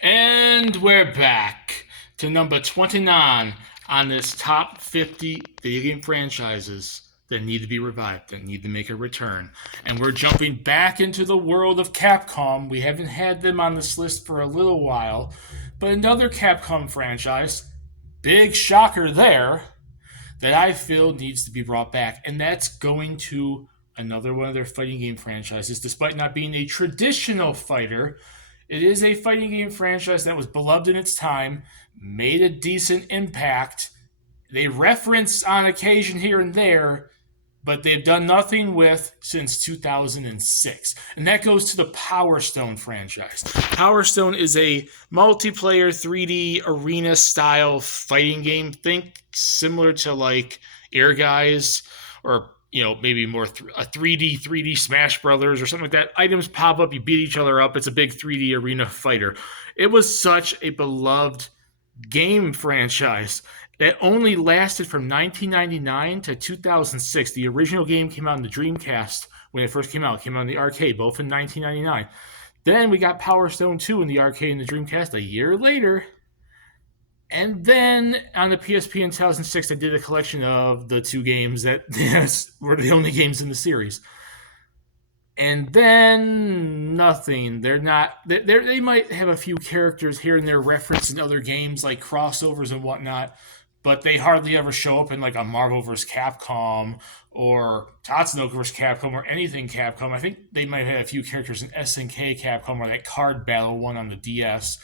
And we're back to number 29 on this top 50 video game franchises that need to be revived, that need to make a return. And we're jumping back into the world of Capcom. We haven't had them on this list for a little while, but another Capcom franchise, big shocker there, that I feel needs to be brought back. And that's going to another one of their fighting game franchises, despite not being a traditional fighter. It is a fighting game franchise that was beloved in its time, made a decent impact. They reference on occasion here and there, but they've done nothing with since 2006. And that goes to the Power Stone franchise. Power Stone is a multiplayer 3D arena style fighting game. Think similar to like Air Guys or maybe more a 3D Smash Brothers or something like that. Items pop up, you beat each other up. It's a big 3D arena fighter. It was such a beloved game franchise that only lasted from 1999 to 2006. The original game came out on the Dreamcast when it first came out. It came out in the arcade, both in 1999. Then we got Power Stone 2 in the arcade and the Dreamcast a year later. And then on the PSP in 2006, they did a collection of the two games that were the only games in the series. And then nothing. They might have a few characters here and there referenced in other games like crossovers and whatnot, but they hardly ever show up in like a Marvel vs. Capcom or Tatsunoko vs. Capcom or anything Capcom. I think they might have a few characters in SNK Capcom or that card battle one on the DS.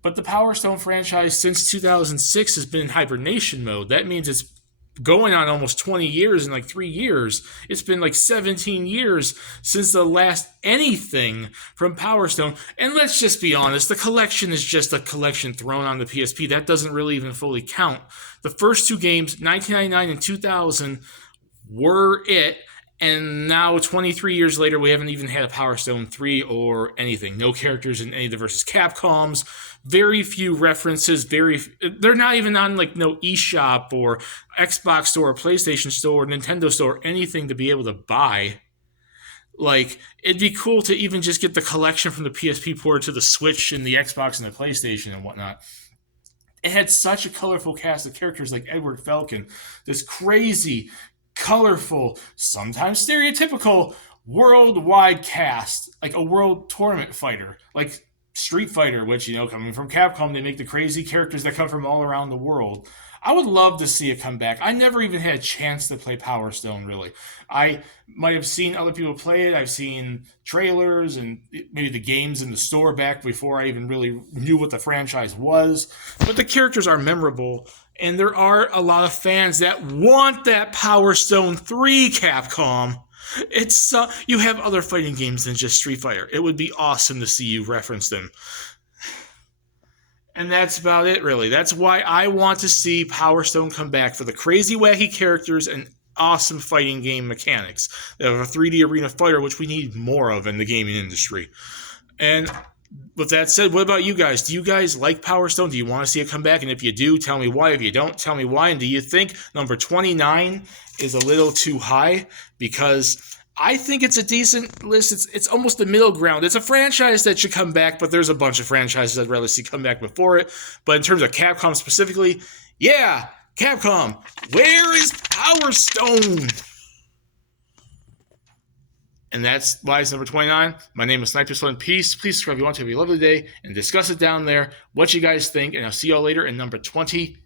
But the Power Stone franchise since 2006 has been in hibernation mode. That means it's going on almost 20 years in like 3 years. It's been like 17 years since the last anything from Power Stone. And let's just be honest, the collection is just a collection thrown on the PSP. That doesn't really even fully count. The first two games, 1999 and 2000, were it. And now, 23 years later, we haven't even had a Power Stone 3 or anything. No characters in any of the versus Capcoms. Very few references. They're not even on like no eShop or Xbox Store or PlayStation Store or Nintendo Store or anything to be able to buy. Like, it'd be cool to even just get the collection from the PSP ported to the Switch and the Xbox and the PlayStation and whatnot. It had such a colorful cast of characters like Edward Falcon, this crazy, colorful, sometimes stereotypical worldwide cast, like a world tournament fighter, like Street Fighter, which, coming from Capcom, they make the crazy characters that come from all around the world. I would love to see it come back. I never even had a chance to play Power Stone, really. I might have seen other people play it. I've seen trailers and maybe the games in the store back before I even really knew what the franchise was. But the characters are memorable, and there are a lot of fans that want that Power Stone 3 Capcom. It's you have other fighting games than just Street Fighter. It would be awesome to see you reference them. And that's about it, really. That's why I want to see Power Stone come back, for the crazy, wacky characters and awesome fighting game mechanics of a 3D arena fighter, which we need more of in the gaming industry. And with that said, what about you guys? Do you guys like Power Stone? Do you want to see it come back? And if you do, tell me why. If you don't, tell me why. And do you think number 29 is a little too high? Because I think it's a decent list. It's almost the middle ground. It's a franchise that should come back, but there's a bunch of franchises I'd rather see come back before it. But in terms of Capcom specifically, yeah, Capcom, where is Power Stone? And that's why it's number 29. My name is Sniper Slow in Peace. Please subscribe if you want to. Have a lovely day. And discuss it down there, what you guys think. And I'll see y'all later in number 28.